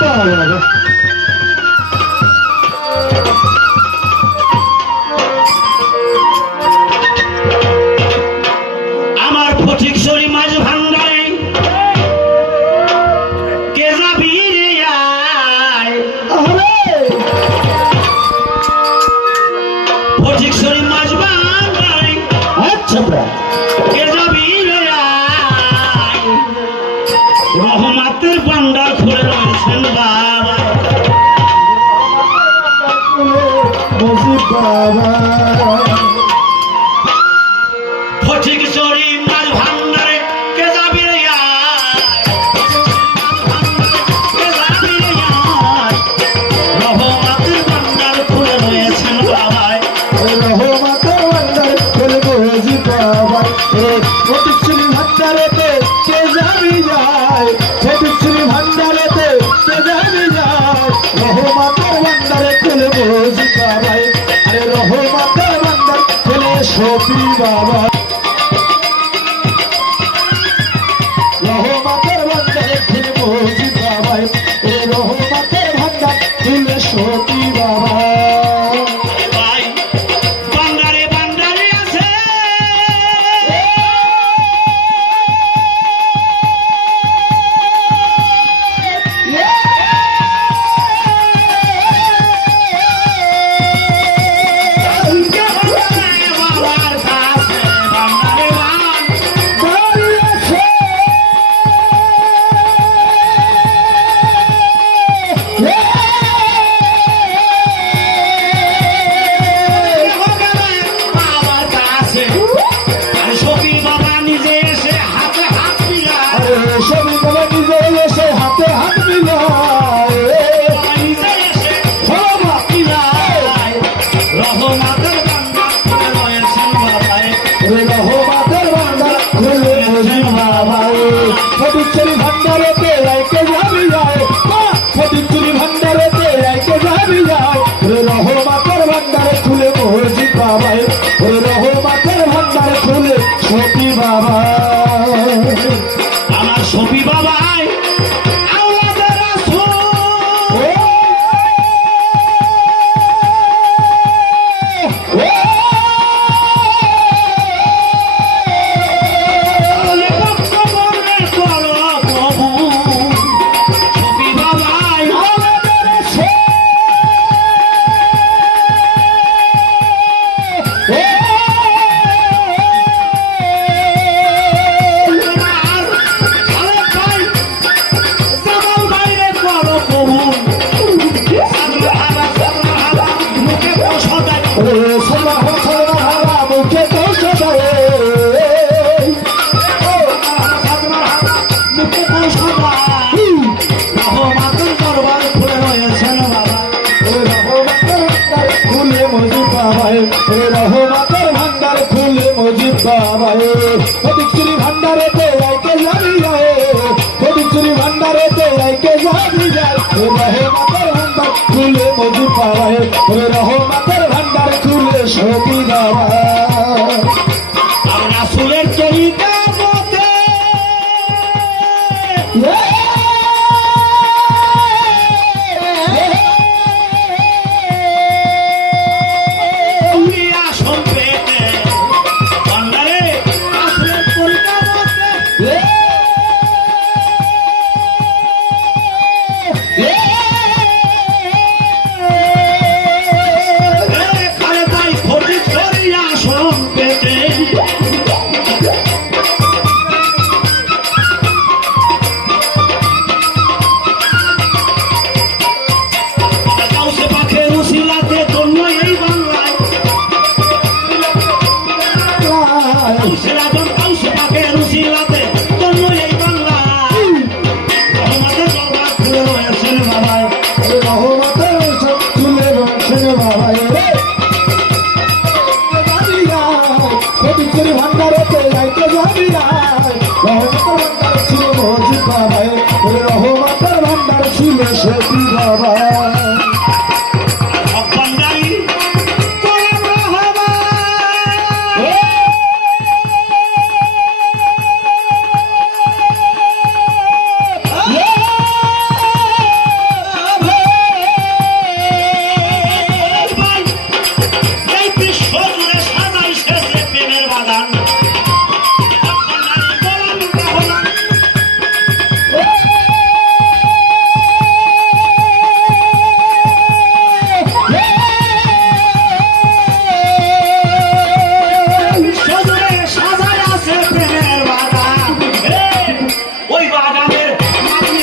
বাবা আমার খুলে বাবা। ভান্ডারেতে রাইকে যাবি খুলে মজিদ বাবায়